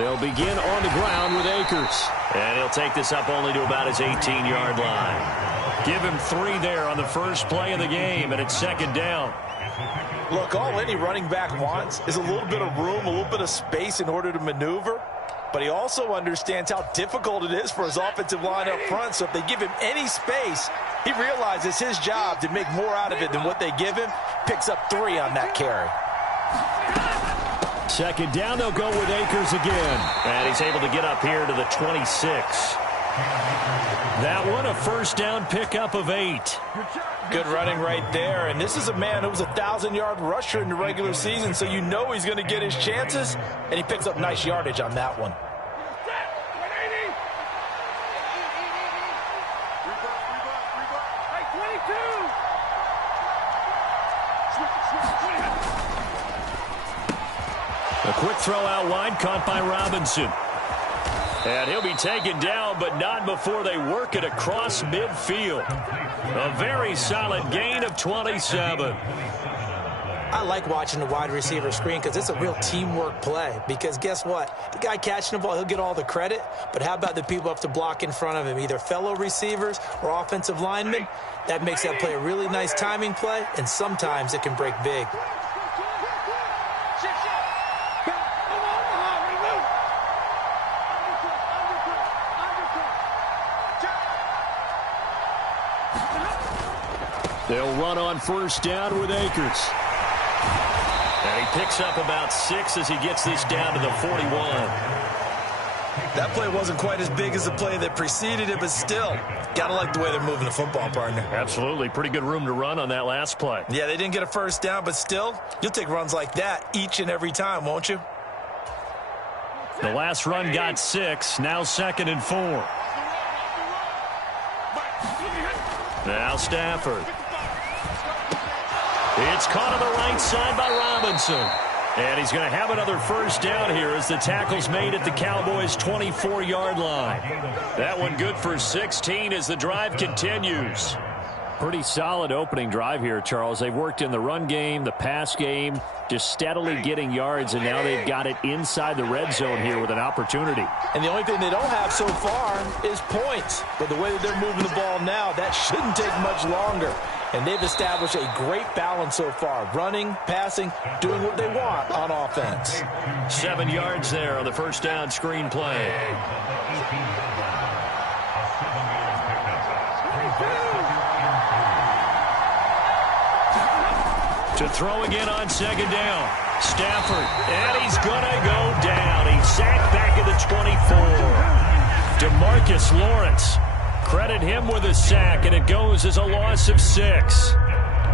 They'll begin on the ground with Akers. And he'll take this up only to about his 18-yard line. Give him 3 there on the first play of the game, and it's second down. Look, all any running back wants is a little bit of room, a little bit of space in order to maneuver. But he also understands how difficult it is for his offensive line up front. So if they give him any space, he realizes his job to make more out of it than what they give him. Picks up 3 on that carry. Second down, they'll go with Akers again. And he's able to get up here to the 26. That one, a first down pickup of 8. Good running right there. And this is a man who was a 1,000-yard rusher in the regular season, so you know he's going to get his chances. And he picks up nice yardage on that one. A quick throw out wide, caught by Robinson. And he'll be taken down, but not before they work it across midfield. A very solid gain of 27. I like watching the wide receiver screen because it's a real teamwork play. Because guess what? The guy catching the ball, he'll get all the credit. But how about the people up to block in front of him, either fellow receivers or offensive linemen? That makes that play a really nice timing play, and sometimes it can break big. They'll run on first down with Akers. And he picks up about 6 as he gets this down to the 41. That play wasn't quite as big as the play that preceded it, but still, gotta like the way they're moving the football, partner. Absolutely. Pretty good room to run on that last play. Yeah, they didn't get a first down, but still, you'll take runs like that each and every time, won't you? The last run got 6, now 2nd and 4. Now Stafford. It's caught on the right side by Robinson. And he's going to have another first down here as the tackle's made at the Cowboys' 24-yard line. That one good for 16 as the drive continues. Pretty solid opening drive here, Charles. They've worked in the run game, the pass game, just steadily getting yards, and now they've got it inside the red zone here with an opportunity. And the only thing they don't have so far is points. But the way that they're moving the ball now, that shouldn't take much longer. And they've established a great balance so far. Running, passing, doing what they want on offense. 7 yards there on the first down screen play. To throw again on second down. Stafford, and he's going to go down. He's sacked back at the 24. DeMarcus Lawrence. Credit him with a sack, and it goes as a loss of 6.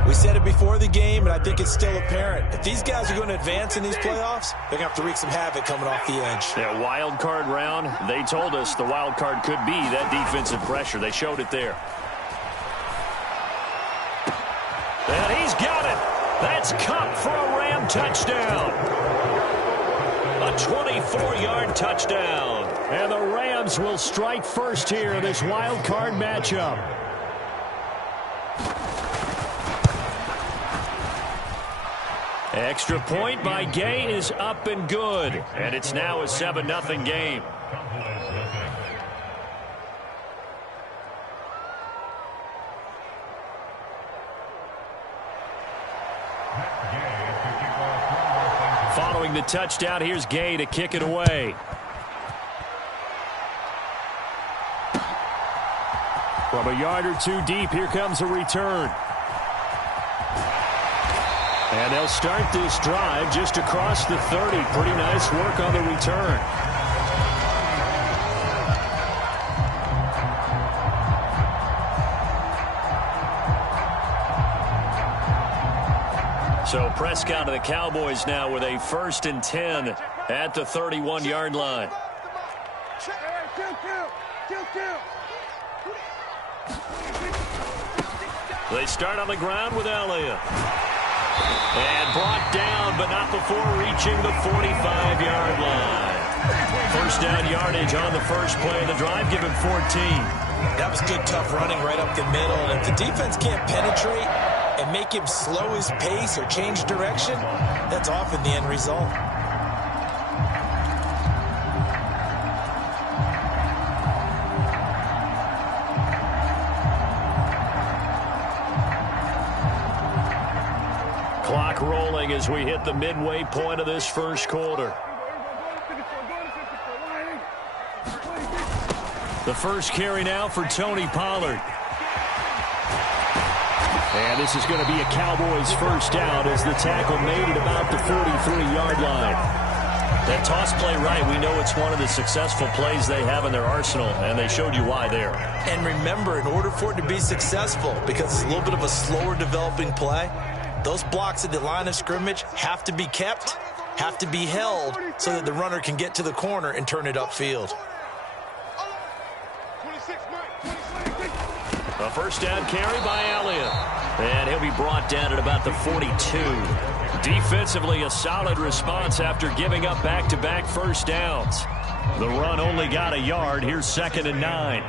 We said it before the game, and I think it's still apparent. If these guys are going to advance in these playoffs, they're going to have to wreak some havoc coming off the edge. Yeah, wild card round. They told us the wild card could be that defensive pressure. They showed it there. And he's got it. That's Cup for a Ram touchdown. A 24-yard touchdown. And the Rams will strike first here in this wild card matchup. Extra point by Gay is up and good. And it's now a 7-0 game. Following the touchdown, here's Gay to kick it away. From a yard or two deep, here comes a return. And they'll start this drive just across the 30. Pretty nice work on the return. So Prescott of the Cowboys now with a 1st and 10 at the 31-yard line. They start on the ground with Elliott. And brought down, but not before reaching the 45-yard line. First down yardage on the first play of the drive, give him 14. That was good, tough running right up the middle. And if the defense can't penetrate and make him slow his pace or change direction, that's often the end result. clock rolling as we hit the midway point of this first quarter. The first carry now for Tony Pollard. And this is going to be a Cowboys first down as the tackle made at about the 43-yard line. That toss play right, we know it's one of the successful plays they have in their arsenal, and they showed you why there. And remember, in order for it to be successful, because it's a little bit of a slower developing play, those blocks at the line of scrimmage have to be kept, have to be held, so that the runner can get to the corner and turn it upfield. A first down carry by Elliott. And he'll be brought down at about the 42. Defensively, a solid response after giving up back-to-back first downs. The run only got a yard. Here's 2nd and 9.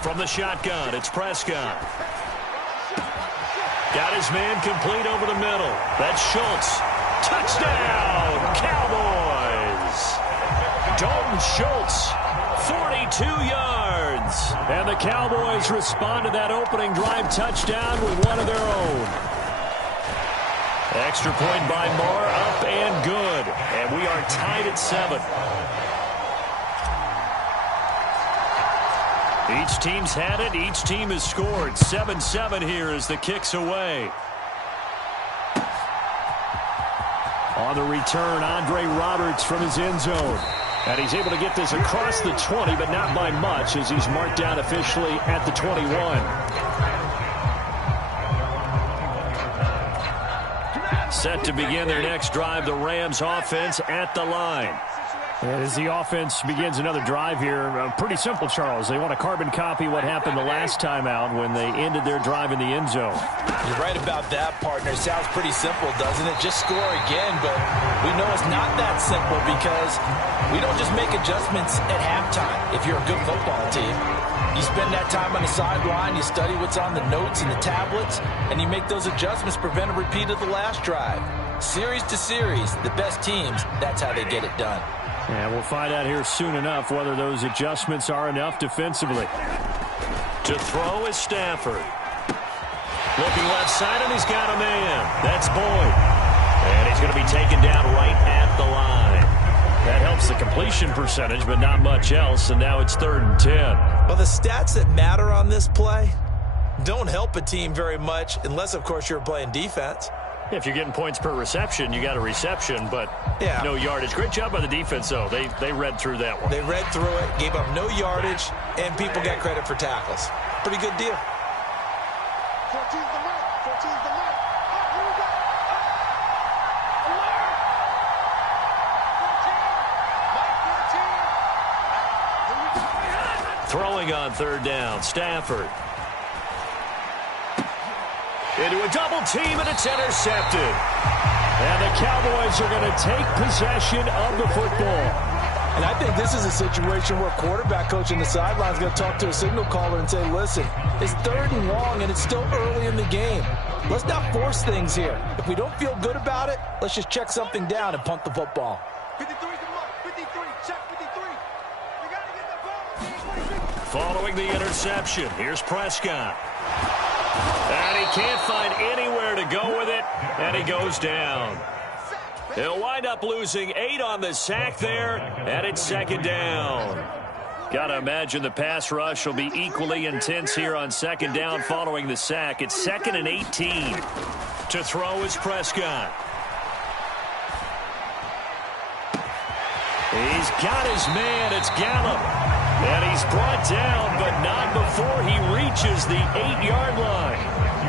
From the shotgun, it's Prescott. Got his man complete over the middle. That's Schultz. Touchdown, Cowboys! Dalton Schultz, 42 yards. And the Cowboys respond to that opening drive touchdown with one of their own. Extra point by Moore, up and good. And we are tied at 7. Each team's had it. Each team has scored. 7-7 here as the kick's away. On the return, Andre Roberts from his end zone. And he's able to get this across the 20, but not by much as he's marked down officially at the 21. Set to begin their next drive, the Rams offense at the line. As the offense begins another drive here, pretty simple, Charles. They want to carbon copy what happened the last time out when they ended their drive in the end zone. You're right about that, partner. Sounds pretty simple, doesn't it? Just score again, but we know it's not that simple because we don't just make adjustments at halftime if you're a good football team. You spend that time on the sideline, you study what's on the notes and the tablets, and you make those adjustments, prevent a repeat of the last drive. Series to series, the best teams, that's how they get it done. And we'll find out here soon enough whether those adjustments are enough defensively. To throw is Stafford. Looking left side, and he's got a man. That's Boyd. And he's going to be taken down right at the line. That helps the completion percentage, but not much else, and now it's 3rd and 10. Well, the stats that matter on this play don't help a team very much unless, of course, you're playing defense. If you're getting points per reception, you got a reception, but no yardage. Great job by the defense, though. They read through that one. They read through it, gave up no yardage, and people got credit for tackles. Pretty good deal. 14's the mark. 14's the mark. Here we go. Alert. 14. Throwing on 3rd down, Stafford. Into a double team, and it's intercepted. And the Cowboys are going to take possession of the football. And I think this is a situation where quarterback coach on the sideline is going to talk to a signal caller and say, listen, it's 3rd and long, and it's still early in the game. Let's not force things here. If we don't feel good about it, let's just check something down and punt the football. 53's the mark. 53. Check 53. We got to get the ball. Following the interception, here's Prescott. And he can't find anywhere to go with it, and he goes down. He'll wind up losing 8 on the sack there, and it's 2nd down. Got to imagine the pass rush will be equally intense here on 2nd down following the sack. It's 2nd and 18. To throw is Prescott. He's got his man. It's Gallup. And he's brought down, but not before he reaches the 8-yard line.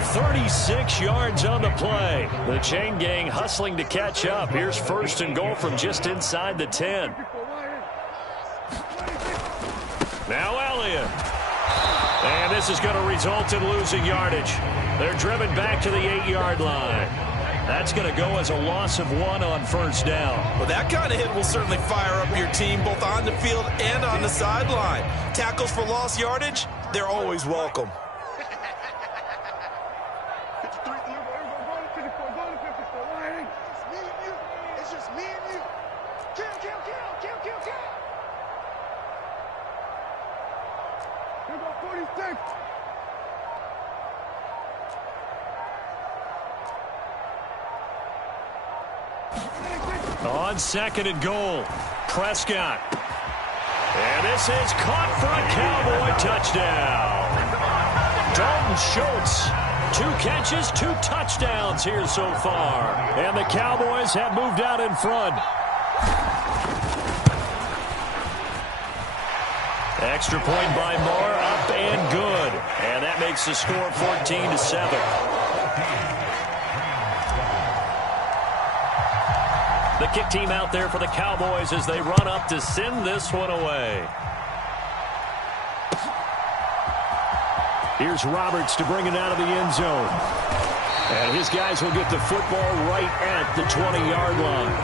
36 yards on the play. The chain gang hustling to catch up. Here's 1st and goal from just inside the 10. Now Elliott. And this is going to result in losing yardage. They're driven back to the 8-yard line. That's going to go as a loss of 1 on first down. Well, that kind of hit will certainly fire up your team both on the field and on the sideline. Tackles for lost yardage, they're always welcome. It's just me and you. Kill. Here go 46. On 2nd and goal, Prescott. And this is caught for a Cowboy touchdown. Dalton Schultz, 2 catches, 2 touchdowns here so far. And the Cowboys have moved out in front. Extra point by Moore, up and good. And that makes the score 14-7. The kick team out there for the Cowboys as they run up to send this one away. Here's Roberts to bring it out of the end zone. And his guys will get the football right at the 20-yard line.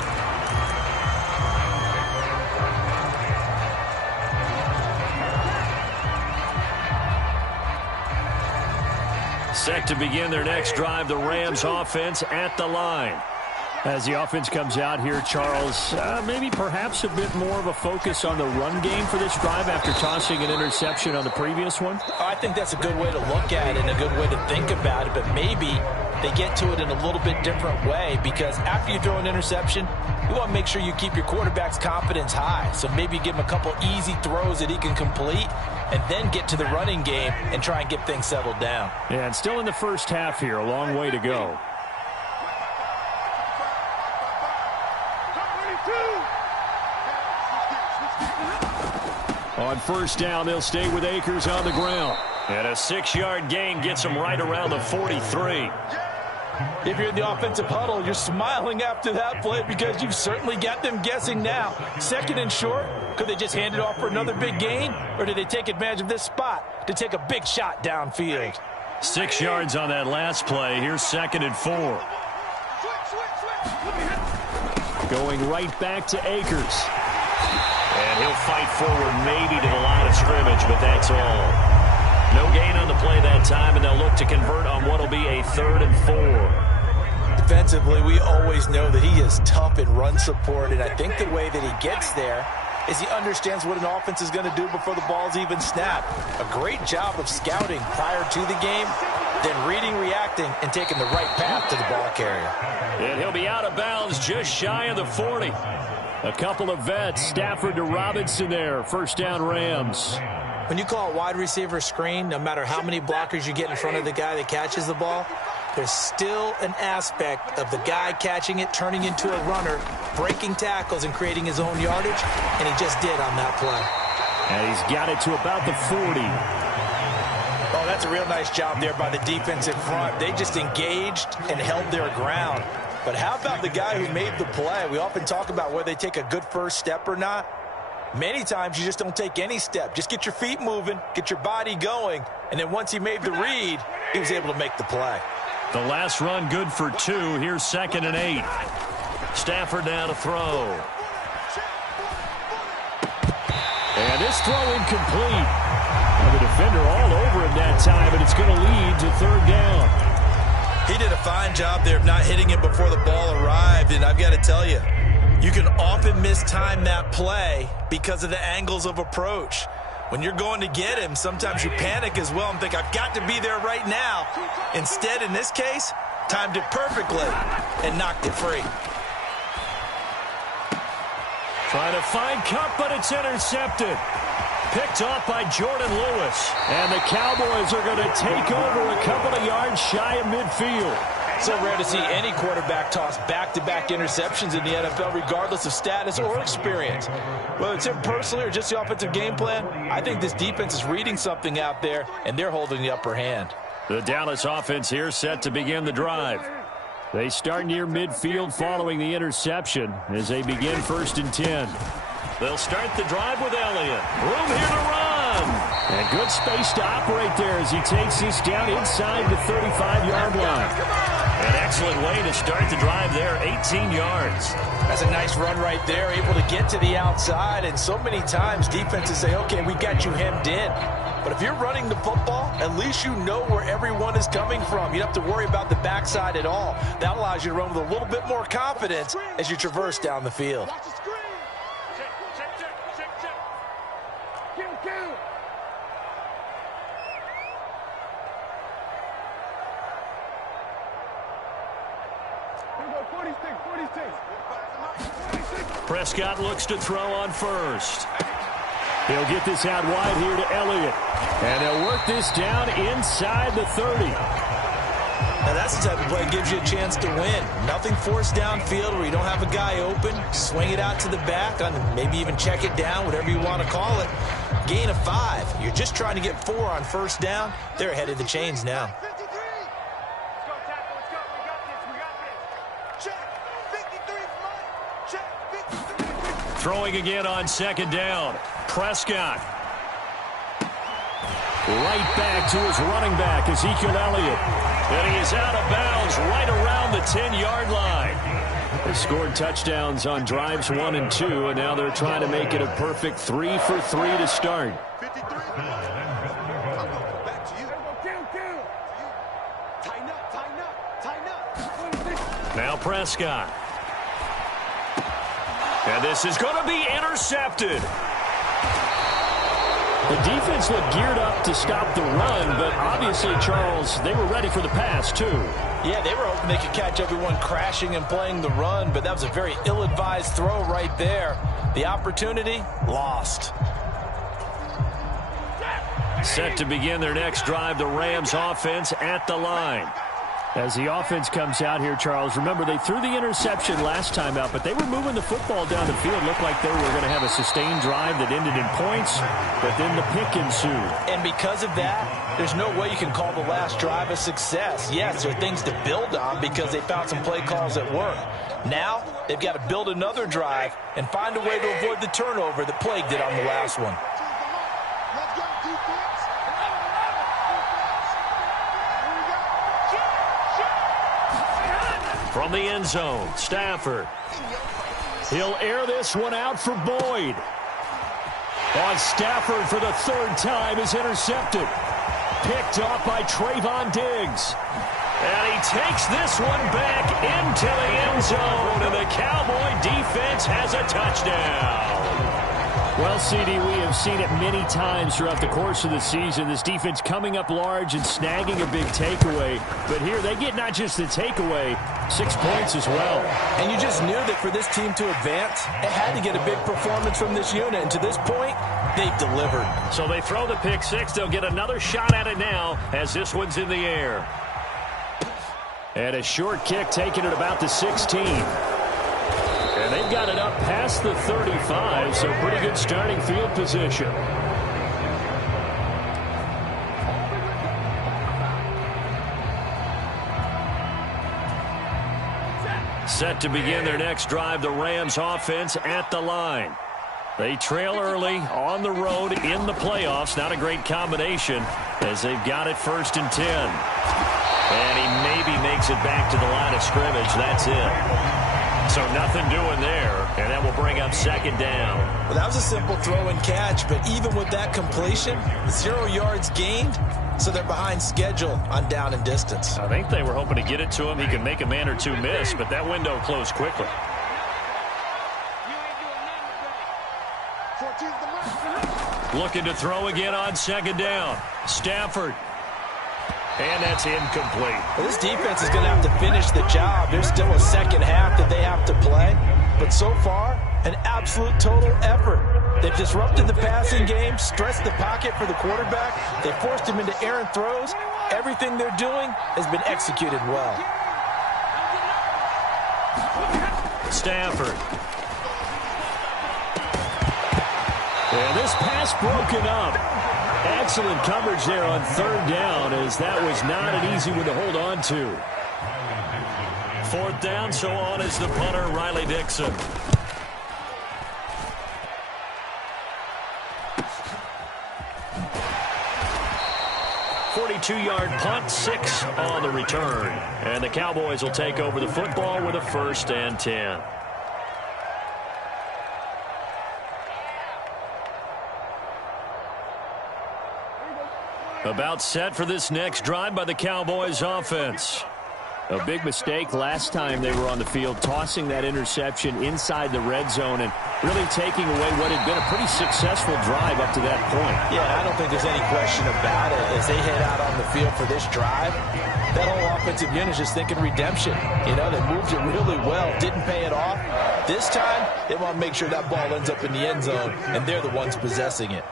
Set to begin their next drive, the Rams offense at the line. As the offense comes out here, Charles, maybe perhaps a bit more of a focus on the run game for this drive after tossing an interception on the previous one? I think that's a good way to look at it and a good way to think about it, but maybe they get to it in a little bit different way because after you throw an interception, you want to make sure you keep your quarterback's confidence high. So maybe give him a couple easy throws that he can complete and then get to the running game and try and get things settled down. Yeah, and still in the first half here, a long way to go. On first down, they'll stay with Akers on the ground. And a 6-yard gain gets them right around the 43. If you're in the offensive huddle, you're smiling after that play because you've certainly got them guessing now. 2nd and short, could they just hand it off for another big gain? Or did they take advantage of this spot to take a big shot downfield? 6 yards on that last play. Here's 2nd and 4. Going right back to Akers. And he'll fight forward maybe to the line of scrimmage, but that's all. No gain on the play that time, and they'll look to convert on what will be a 3rd and 4. Defensively, we always know that he is tough in run support, and I think the way that he gets there is he understands what an offense is going to do before the ball's even snapped. A great job of scouting prior to the game, then reading, reacting, and taking the right path to the ball carrier. And he'll be out of bounds just shy of the 40. A couple of vets, Stafford to Robinson there. First down, Rams. When you call a wide receiver screen, no matter how many blockers you get in front of the guy that catches the ball, there's still an aspect of the guy catching it, turning into a runner, breaking tackles and creating his own yardage, and he just did on that play. And he's got it to about the 40. Oh, that's a real nice job there by the defensive front. They just engaged and held their ground. But how about the guy who made the play? We often talk about whether they take a good first step or not. Many times you just don't take any step. Just get your feet moving, get your body going, and then once he made the read, he was able to make the play. The last run good for 2. Here's 2nd and 8. Stafford now to throw. And this throw incomplete. And the defender all over him that time, and it's going to lead to 3rd down. He did a fine job there of not hitting him before the ball arrived, and I've got to tell you, you can often mistime that play because of the angles of approach. When you're going to get him, sometimes you panic as well and think, I've got to be there right now. Instead, in this case, timed it perfectly and knocked it free. Trying to find Cup, but it's intercepted. Picked off by Jordan Lewis. And the Cowboys are going to take over a couple of yards shy of midfield. So rare to see any quarterback toss back-to-back interceptions in the NFL, regardless of status or experience. Whether it's him personally or just the offensive game plan, I think this defense is reading something out there, and they're holding the upper hand. The Dallas offense here set to begin the drive. They start near midfield following the interception as they begin 1st and 10. They'll start the drive with Elliott. Room here to run. And good space to operate there as he takes this down inside the 35-yard line. An excellent way to start the drive there, 18 yards. That's a nice run right there, able to get to the outside. And so many times defenses say, okay, we got you hemmed in. But if you're running the football, at least you know where everyone is coming from. You don't have to worry about the backside at all. That allows you to run with a little bit more confidence as you traverse down the field. Watch the screen. Check. Kill. Here we go, 46. Prescott looks to throw on first. He'll get this out wide here to Elliott. And they'll work this down inside the 30. Now that's the type of play that gives you a chance to win. Nothing forced downfield where you don't have a guy open. Swing it out to the back, maybe even check it down, whatever you want to call it. Gain of 5. You're just trying to get 4 on first down. They're ahead of the chains now. 53. Let's go, tackle. Let's go. We got this. Check. 53 front. Check. 53. Throwing again on second down. Prescott. Right back to his running back, Ezekiel Elliott. And he is out of bounds right around the 10-yard line. They scored touchdowns on drives 1 and 2, and now they're trying to make it a perfect 3 for 3 to start. 53. Back to you. Kill. Tighten up. Now Prescott. And this is going to be intercepted. The defense looked geared up to stop the run, but obviously, Charles, they were ready for the pass, too. Yeah, they were hoping they could catch everyone crashing and playing the run, but that was a very ill-advised throw right there. The opportunity, lost. Set to begin their next drive, the Rams offense at the line. As the offense comes out here, Charles, remember they threw the interception last time out, but they were moving the football down the field. Looked like they were going to have a sustained drive that ended in points, but then the pick ensued. And because of that, there's no way you can call the last drive a success. Yes, there are things to build on because they found some play calls that work. Now, they've got to build another drive and find a way to avoid the turnover that plagued it on the last one. Let's go, defense. From the end zone, Stafford. He'll air this one out for Boyd. On Stafford for the 3rd time is intercepted. Picked off by Trayvon Diggs. And he takes this one back into the end zone, and the Cowboy defense has a touchdown. Well, CD, we have seen it many times throughout the course of the season. This defense coming up large and snagging a big takeaway. But here they get not just the takeaway, 6 points as well. And you just knew that for this team to advance, it had to get a big performance from this unit. And to this point, they've delivered. So they throw the pick 6. They'll get another shot at it now as this one's in the air. And a short kick taken at about the 16. And they've got it up past the 35, so pretty good starting field position. Set to begin their next drive, the Rams offense at the line. They trail early on the road in the playoffs. Not a great combination as they've got it 1st and 10. And he maybe makes it back to the line of scrimmage. That's it. So nothing doing there, and that will bring up 2nd down. Well, that was a simple throw and catch, but even with that completion, 0 yards gained, so they're behind schedule on down and distance. I think they were hoping to get it to him. He could make a man or two miss, but that window closed quickly. Looking to throw again on 2nd down. Stafford. And that's incomplete. Well, this defense is going to have to finish the job. There's still a second half that they have to play. But so far, an absolute total effort. They've disrupted the passing game, stressed the pocket for the quarterback. They forced him into errant throws. Everything they're doing has been executed well. Stafford. And this pass broken up. Excellent coverage there on 3rd down, as that was not an easy one to hold on to. 4th down, so on is the punter, Riley Dixon. 42-yard punt, 6 on the return. And the Cowboys will take over the football with a 1st and 10. About set for this next drive by the Cowboys offense. A big mistake last time they were on the field, tossing that interception inside the red zone and really taking away what had been a pretty successful drive up to that point. Yeah, I don't think there's any question about it. As they head out on the field for this drive, that whole offensive unit is just thinking redemption. You know, they moved it really well, didn't pay it off. This time, they want to make sure that ball ends up in the end zone, and they're the ones possessing it.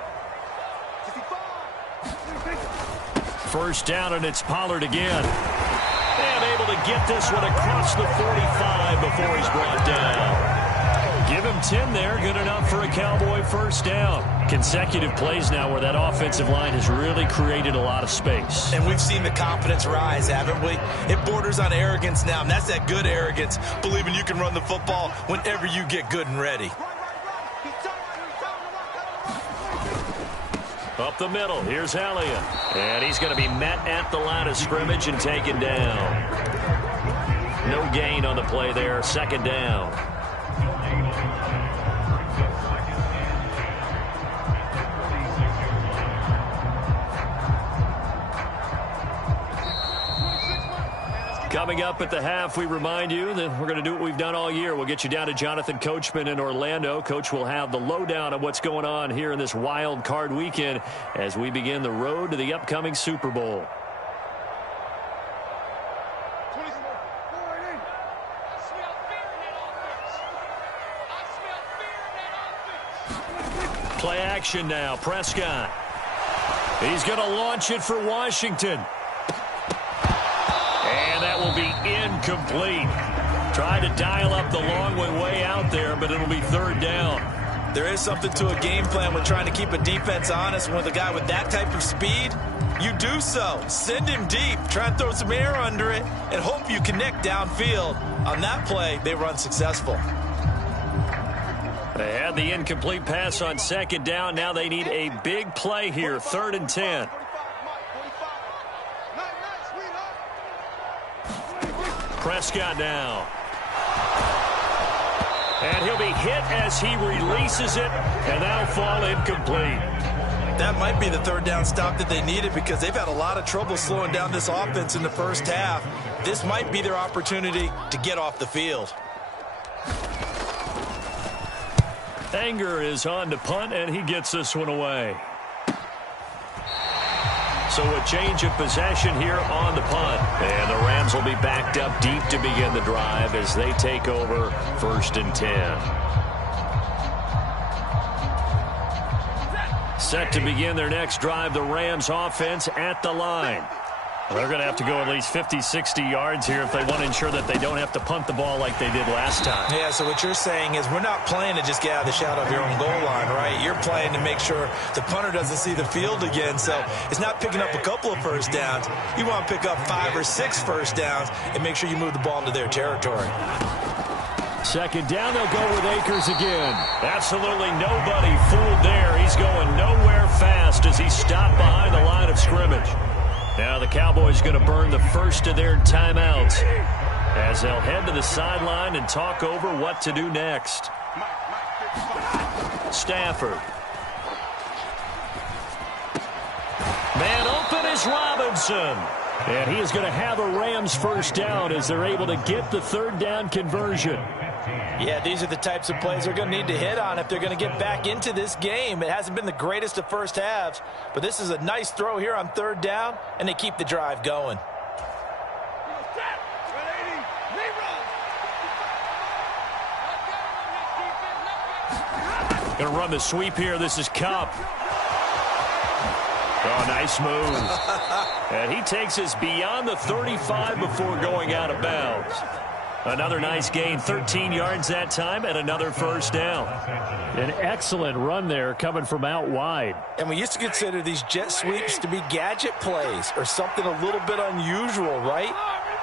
1st down, and it's Pollard again. And able to get this one across the 45 before he's brought down. Give him 10 there, good enough for a Cowboy 1st down. Consecutive plays now where that offensive line has really created a lot of space. And we've seen the confidence rise, haven't we? It borders on arrogance now, and that's that good arrogance, believing you can run the football whenever you get good and ready. Up the middle, here's Elliott. And he's going to be met at the line of scrimmage and taken down. No gain on the play there, 2nd down. Coming up at the half, we remind you that we're going to do what we've done all year. We'll get you down to Jonathan Coachman in Orlando. Coach will have the lowdown on what's going on here in this wild card weekend as we begin the road to the upcoming Super Bowl. Play action now. Prescott. He's going to launch it for Washington. And that will be incomplete. Trying to dial up the long way out there, but it'll be 3rd down. There is something to a game plan with trying to keep a defense honest. With a guy with that type of speed, you do so. Send him deep. Try and throw some air under it and hope you connect downfield. On that play, they run successful. They had the incomplete pass on 2nd down. Now they need a big play here, 3rd and 10. Prescott now. And he'll be hit as he releases it, and that'll fall incomplete. That might be the 3rd down stop that they needed because they've had a lot of trouble slowing down this offense in the 1st half. This might be their opportunity to get off the field. Anger is on to punt, and he gets this one away. So a change of possession here on the punt. And the Rams will be backed up deep to begin the drive as they take over 1st and 10. Set to begin their next drive, the Rams offense at the line. They're going to have to go at least 50, 60 yards here if they want to ensure that they don't have to punt the ball like they did last time. Yeah, so what you're saying is we're not playing to just get out of the shadow of your own goal line, right? You're playing to make sure the punter doesn't see the field again. So it's not picking up a couple of 1st downs. You want to pick up 5 or 6 1st downs and make sure you move the ball into their territory. 2nd down, they'll go with Akers again. Absolutely nobody fooled there. He's going nowhere fast as he's stopped behind the line of scrimmage. Now the Cowboys going to burn the first of their timeouts as they'll head to the sideline and talk over what to do next. Stafford. Man open is Robinson. And he is going to have a Rams 1st down as they're able to get the 3rd down conversion. Yeah, these are the types of plays they're going to need to hit on if they're going to get back into this game. It hasn't been the greatest of 1st halves, but this is a nice throw here on 3rd down, and they keep the drive going. Going to run the sweep here. This is Kupp. Oh, nice move. And he takes us beyond the 35 before going out of bounds. Another nice gain, 13 yards that time, and another 1st down. An excellent run there coming from out wide. And we used to consider these jet sweeps to be gadget plays or something a little bit unusual, right?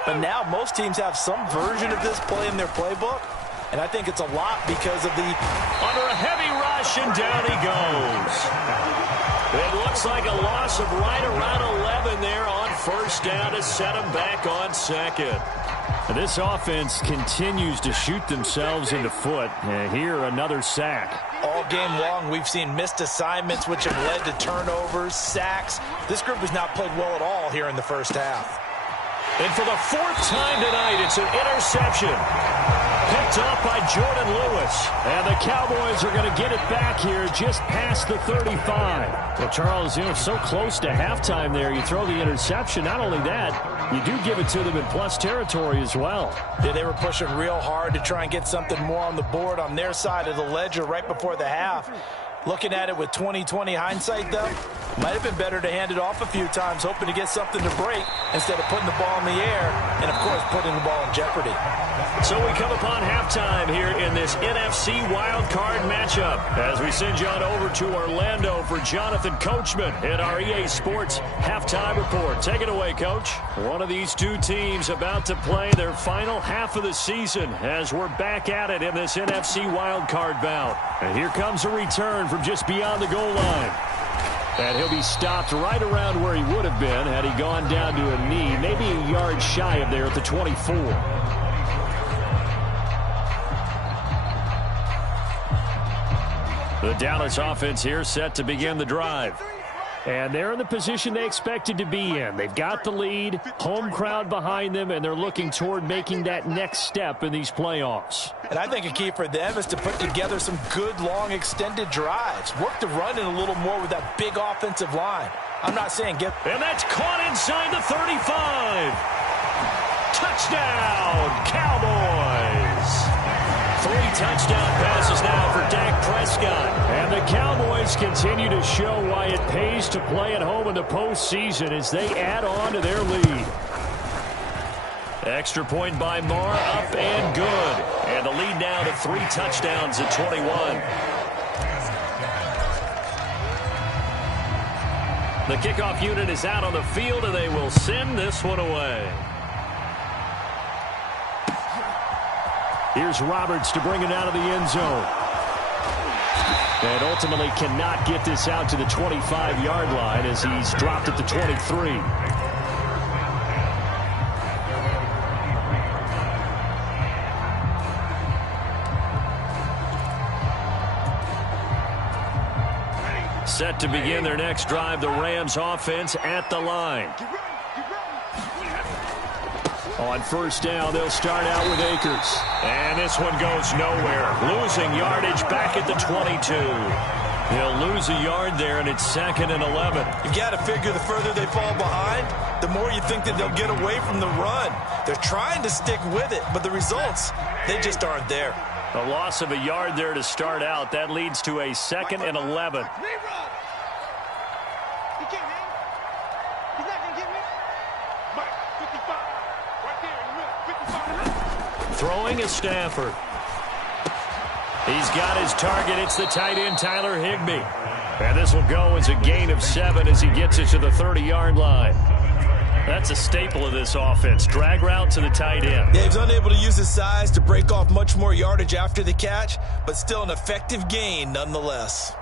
But now most teams have some version of this play in their playbook, and I think it's a lot because of the... Under a heavy rush, and down he goes. It looks like a loss of right around 11 there. to set him back on second. This offense continues to shoot themselves in the foot. Here, another sack. All game long, we've seen missed assignments, which have led to turnovers, sacks. This group has not played well at all here in the first half. And for the fourth time tonight, it's an interception. Picked up by Jordan Lewis. And the Cowboys are going to get it back here just past the 35. Well, Charles, so close to halftime there. You throw the interception. Not only that, you do give it to them in plus territory as well. Yeah, they were pushing real hard to try and get something more on the board on their side of the ledger right before the half. Looking at it with 20/20 hindsight, though, might have been better to hand it off a few times, hoping to get something to break instead of putting the ball in the air and, of course, putting the ball in jeopardy. So we come upon halftime here in this NFC wildcard matchup as we send you on over to Orlando for Jonathan Coachman at our EA Sports Halftime Report. Take it away, Coach. One of these two teams about to play their final half of the season as we're back at it in this NFC wildcard bout. And here comes a return from just beyond the goal line. And he'll be stopped right around where he would have been had he gone down to a knee, maybe a yard shy of there at the 24. The Dallas offense here set to begin the drive. And they're in the position they expected to be in. They've got the lead, home crowd behind them, and they're looking toward making that next step in these playoffs. And I think a key for them is to put together some good, long, extended drives. Work the run in a little more with that big offensive line. I'm not saying get... And that's caught inside the 35. Touchdown, Cowboys. 3 touchdown passes now for Dak Prescott. And the Cowboys continue to show why it pays to play at home in the postseason as they add on to their lead. Extra point by Marr, up and good. And the lead now to 3 touchdowns at 21. The kickoff unit is out on the field, and they will send this one away. Here's Roberts to bring it out of the end zone. And ultimately cannot get this out to the 25-yard line as he's dropped at the 23. Set to begin their next drive, the Rams offense at the line. On first down, they'll start out with Akers. And this one goes nowhere. Losing yardage back at the 22. He'll lose a yard there, and it's 2nd and 11. You've got to figure the further they fall behind, the more you think that they'll get away from the run. They're trying to stick with it, but the results, they just aren't there. A loss of a yard there to start out. That leads to a 2nd and 11. Throwing is Stafford. He's got his target. It's the tight end, Tyler Higbee. And this will go as a gain of 7 as he gets it to the 30-yard line. That's a staple of this offense. Drag route to the tight end. Yeah, he's unable to use his size to break off much more yardage after the catch, but still an effective gain nonetheless.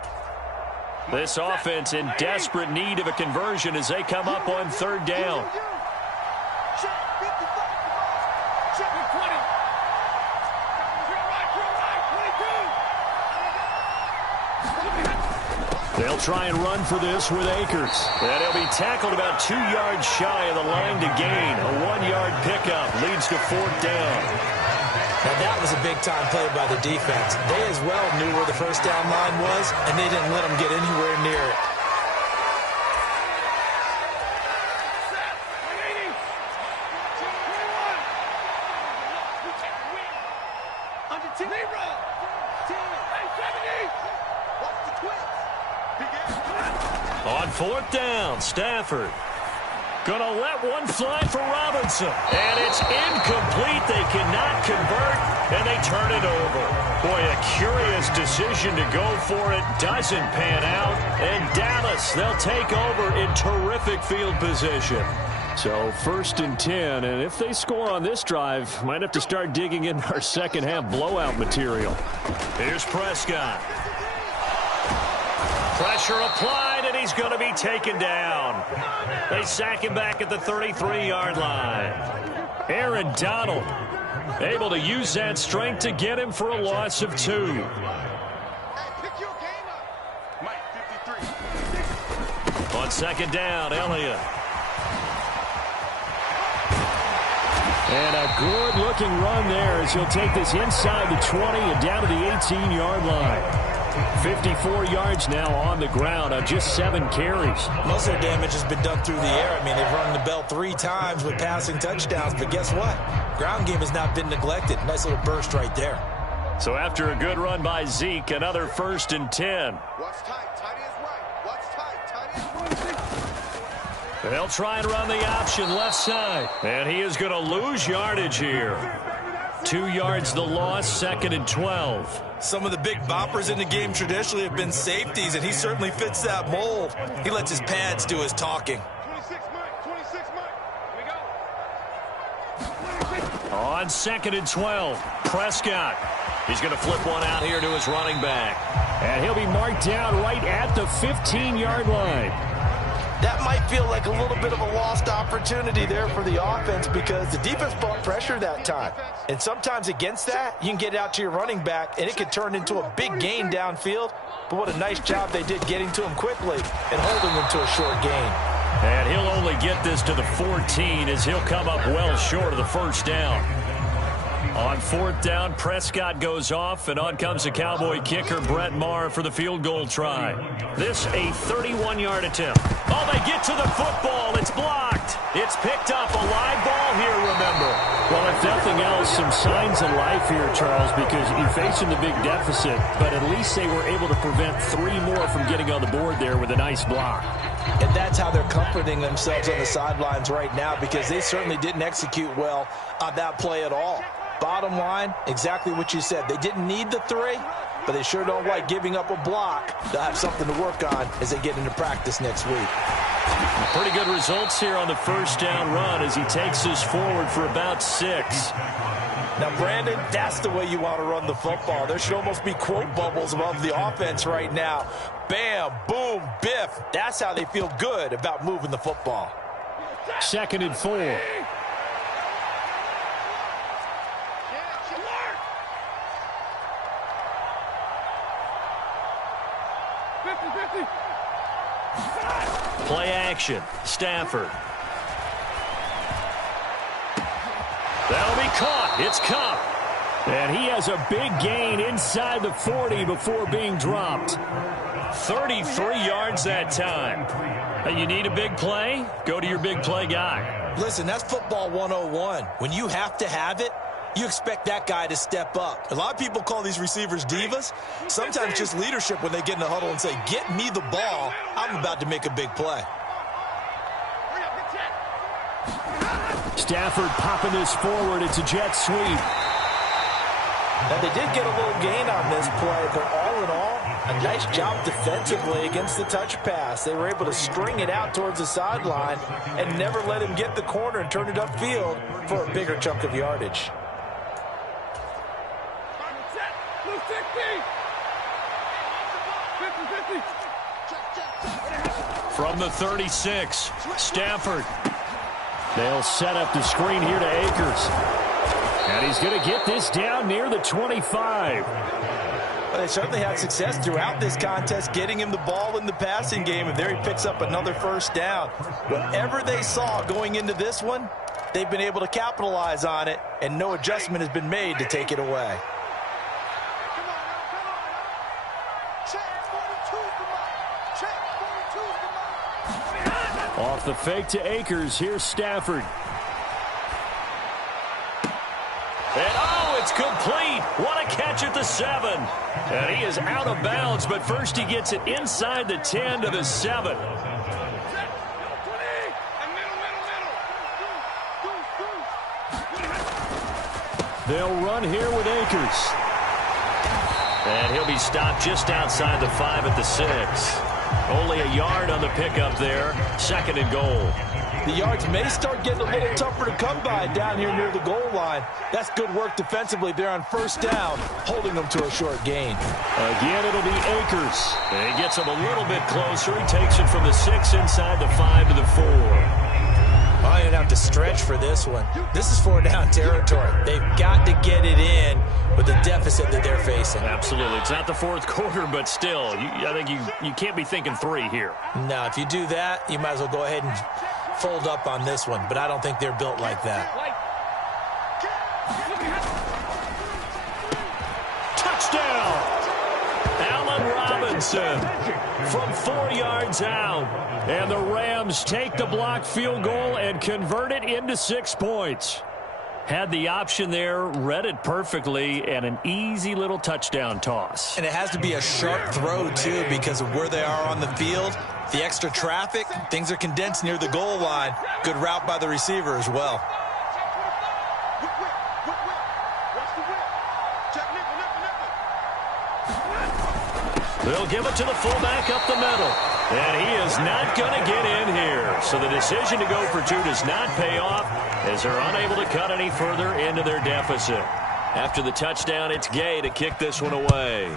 This offense in desperate need of a conversion as they come up on 3rd down. They'll try and run for this with Akers. And he'll be tackled about 2 yards shy of the line to gain. A 1-yard pickup leads to 4th down. Now that was a big-time play by the defense. They as well knew where the first down line was, and they didn't let them get anywhere near it. On 4th down, Stafford. Gonna let one fly for Robinson. And it's incomplete. They cannot convert, and they turn it over. Boy, a curious decision to go for it. Doesn't pan out. And Dallas, they'll take over in terrific field position. So 1st and 10, and if they score on this drive, might have to start digging in our second half blowout material. Here's Prescott. Pressure applied, and he's going to be taken down. They sack him back at the 33-yard line. Aaron Donald able to use that strength to get him for a loss of 2. On second down, Elliott. And a good-looking run there as he'll take this inside the 20 and down to the 18-yard line. 54 yards now on the ground on just 7 carries. Most of their damage has been done through the air. I mean, they've rung the bell 3 times with passing touchdowns, but guess what? Ground game has not been neglected. Nice little burst right there. So after a good run by Zeke, another 1st and 10. What's tight? Tight is right. What's tight? Tight is right. They'll try and run the option left side. And he is going to lose yardage here. 2 yards the loss, 2nd and 12. Some of the big boppers in the game traditionally have been safeties, and he certainly fits that mold. He lets his pads do his talking. 26 Mike. 26 Mike. Here we go. On 2nd and 12, Prescott. He's going to flip one out here to his running back. And he'll be marked down right at the 15-yard line. That might feel like a little bit of a lost opportunity there for the offense because the defense brought pressure that time. And sometimes against that, you can get out to your running back, and it could turn into a big gain downfield. But what a nice job they did getting to him quickly and holding him to a short gain. And he'll only get this to the 14 as he'll come up well short of the 1st down. On 4th down, Prescott goes off, and on comes the Cowboy kicker, Brett Maher, for the field goal try. This a 31-yard attempt. Oh, they get to the football. It's blocked. It's picked up. A live ball here, remember. Well, if nothing else, some signs of life here, Charles, because you're facing the big deficit, but at least they were able to prevent 3 more from getting on the board there with a nice block. And that's how they're comforting themselves on the sidelines right now because they certainly didn't execute well on that play at all. Bottom line, exactly what you said. They didn't need the 3, but they sure don't like giving up a block. They'll have something to work on as they get into practice next week. Pretty good results here on the 1st down run as he takes us forward for about 6. Now, Brandon, that's the way you want to run the football. There should almost be quote bubbles above the offense right now. Bam, boom, biff. That's how they feel good about moving the football. 2nd and 4. Play action. Stafford. That'll be caught. It's Cup. And he has a big gain inside the 40 before being dropped. 33 yards that time. Hey, you need a big play? Go to your big play guy. Listen, that's football 101. When you have to have it, you expect that guy to step up. A lot of people call these receivers divas. Sometimes just leadership when they get in the huddle and say, get me the ball. I'm about to make a big play. Stafford popping this forward. It's a jet sweep. Now, they did get a little gain on this play, but all in all, a nice job defensively against the touch pass. They were able to string it out towards the sideline and never let him get the corner and turn it upfield for a bigger chunk of yardage. From the 36, Stafford. They'll set up the screen here to Akers. And he's going to get this down near the 25. Well, they certainly had success throughout this contest getting him the ball in the passing game, and there he picks up another 1st down. Whatever they saw going into this one, they've been able to capitalize on it, and no adjustment has been made to take it away. Off the fake to Akers. Here's Stafford. And oh, it's complete. What a catch at the 7. And he is out of bounds, but first he gets it inside the 10 to the 7. They'll run here with Akers. And he'll be stopped just outside the 5 at the 6. Only a yard on the pickup there. 2nd and goal. The yards may start getting a little tougher to come by down here near the goal line. That's good work defensively there on 1st down, holding them to a short gain. Again, it'll be Akers. And he gets him a little bit closer. He takes it from the 6 inside the 5 to the 4. I don't even have to stretch for this one. This is 4-down territory. They've got to get it in with the deficit that they're facing. Absolutely. It's not the 4th quarter, but still, I think you can't be thinking 3 here. No, if you do that, you might as well go ahead and fold up on this one, but I don't think they're built like that. Touchdown! Allen Robinson from 4 yards out. And the Rams take the blocked field goal and convert it into 6 points. Had the option there, read it perfectly, and an easy little touchdown toss. And it has to be a sharp throw, too, because of where they are on the field. The extra traffic, things are condensed near the goal line. Good route by the receiver as well. They'll give it to the fullback up the middle. And he is not going to get in here. So the decision to go for 2 does not pay off as they're unable to cut any further into their deficit. After the touchdown, it's Gay to kick this one away.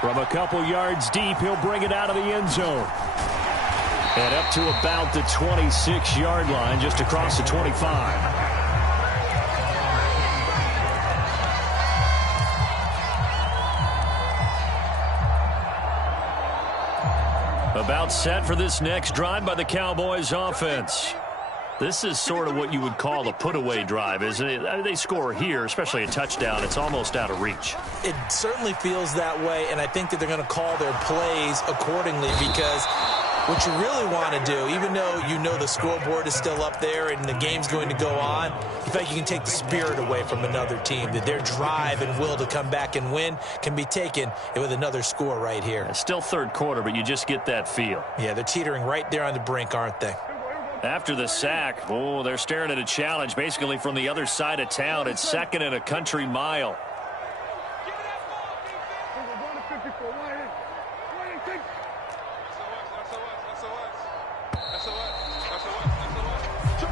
From a couple yards deep, he'll bring it out of the end zone. And up to about the 26-yard line, just across the 25. About set for this next drive by the Cowboys offense. This is sort of what you would call a put-away drive, isn't it? I mean, they score here, especially a touchdown. It's almost out of reach. It certainly feels that way, and I think that they're going to call their plays accordingly because what you really want to do, even though you know the scoreboard is still up there and the game's going to go on, you think you can take the spirit away from another team, that their drive and will to come back and win can be taken with another score right here. It's still 3rd quarter, but you just get that feel. Yeah, they're teetering right there on the brink, aren't they? After the sack, they're staring at a challenge basically from the other side of town. It's 2nd and a country mile.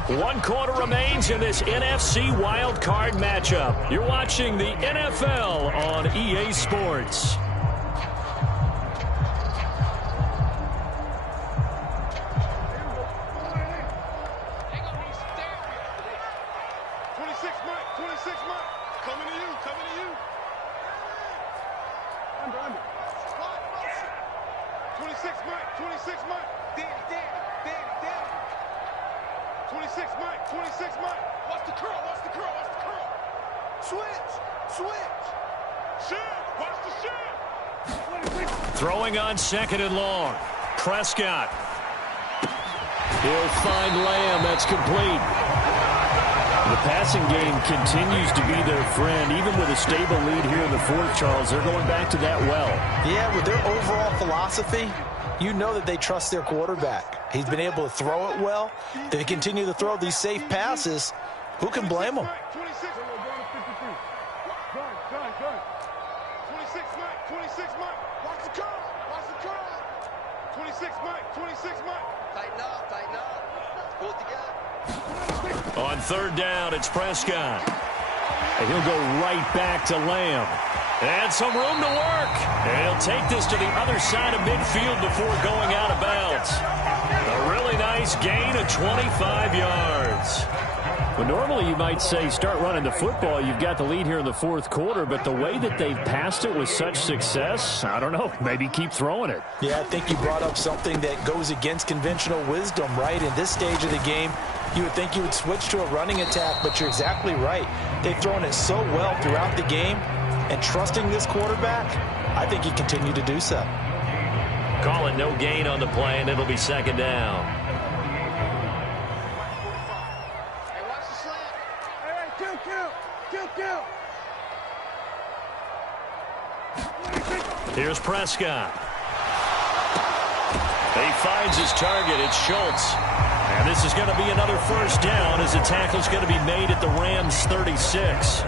One quarter remains in this NFC Wild Card matchup. You're watching the NFL on EA Sports. Throwing on 2nd and long. Prescott. He'll find Lamb. That's complete. The passing game continues to be their friend. Even with a stable lead here in the 4th, Charles, they're going back to that well. Yeah, with their overall philosophy, you know that they trust their quarterback. He's been able to throw it well. They continue to throw these safe passes. Who can blame them? 26 Mike. Tighten up. Pull it together. On 3rd down, it's Prescott. And he'll go right back to Lamb. And some room to work. And he'll take this to the other side of midfield before going out of bounds. A really nice gain of 25 yards. Well, normally you might say start running the football. You've got the lead here in the 4th quarter, but the way that they've passed it with such success, I don't know, maybe keep throwing it. Yeah, I think you brought up something that goes against conventional wisdom, right? In this stage of the game, you would think you would switch to a running attack, but you're exactly right. They've thrown it so well throughout the game, and trusting this quarterback, I think he continued to do so. Call it no gain on the play, and it'll be 2nd down. Here's Prescott. He finds his target. It's Schultz. And this is going to be another 1st down as the tackle's going to be made at the Rams' 36.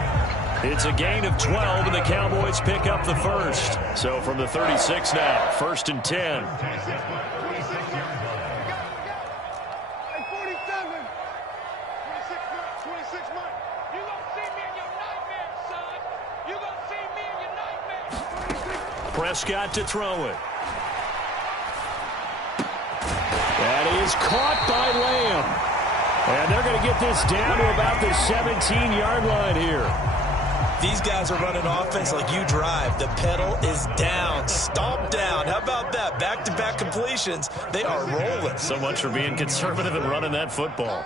It's a gain of 12, and the Cowboys pick up the first. So from the 36 now, 1st and 10. Prescott to throw it. That is caught by Lamb. And they're going to get this down to about the 17-yard line here. These guys are running offense like you drive. The pedal is down, stomp down. How about that? Back-to-back completions. They are rolling. So much for being conservative and running that football.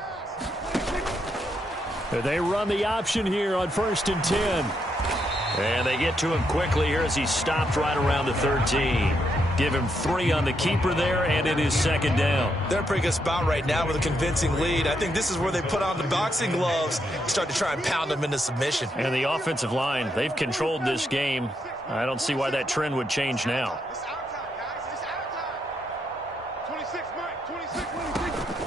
They run the option here on 1st and 10. And they get to him quickly here as he stopped right around the 13. Give him 3 on the keeper there, and it is 2nd down. They're in a pretty good spot right now with a convincing lead. I think this is where they put on the boxing gloves and start to try and pound them into submission. And the offensive line, they've controlled this game. I don't see why that trend would change now.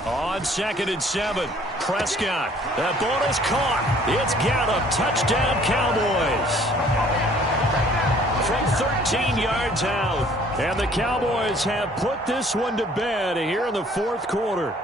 On 2nd and 7, Prescott. That ball is caught. It's Gallup. Touchdown, Cowboys. From 13 yards out. And the Cowboys have put this one to bed here in the 4th quarter.